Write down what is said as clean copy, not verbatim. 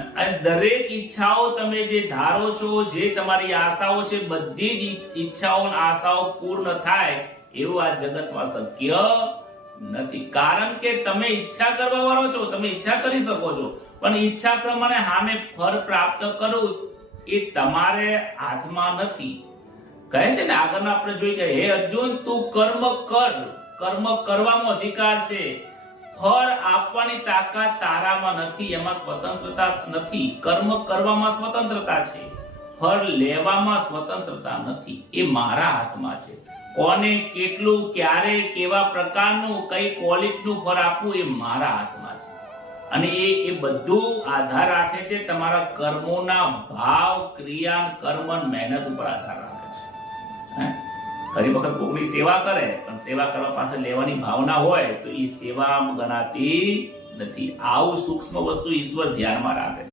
અને દરેક ઈચ્છાઓ તમે જે ધારો છો, જે તમારી આશાઓ છે, બધી જ ઈચ્છાઓ અને આશાઓ પૂર્ણ થાય એવું આ જગતમાં શક્ય નથી. કારણ કે તમે ઈચ્છા કરવા વાળો છો, તમે ઈચ્છા કરી શકો છો, પણ ઈચ્છા પ્રમાણે સામે ફળ પ્રાપ્ત કરવું એ તમારે હાથમાં નથી. કહે છે ને આગળના આપણે જોઈ કે હે અર્જુન, તું કર્મ કર, કર્મ કરવાનો અધિકાર છે, ફળ આપવાની તાકાત તારામાં નથી, એમાં સ્વતંત્રતા નથી. કર્મ કરવામાં સ્વતંત્રતા છે, ફળ લેવામાં સ્વતંત્રતા નથી. એ મારા હાથમાં છે. કોને કેટલું, ક્યારે, કેવા પ્રકારનું, કઈ ક્વોલિટીનું ફળ આપવું એ મારા હાથમાં છે. અને એ બધું આધાર રાખે છે તમારા કર્મોના ભાવ, ક્રિયા, કર્મ, મહેનત ઉપર આધાર રાખે છે. ઘણી વખત કોઈની સેવા કરે, પણ સેવા કરવા પાસે લેવાની ભાવના હોય તો એ સેવા ગણાતી નથી. આવું સૂક્ષ્મ વસ્તુ ઈશ્વર ધ્યાનમાં રાખે.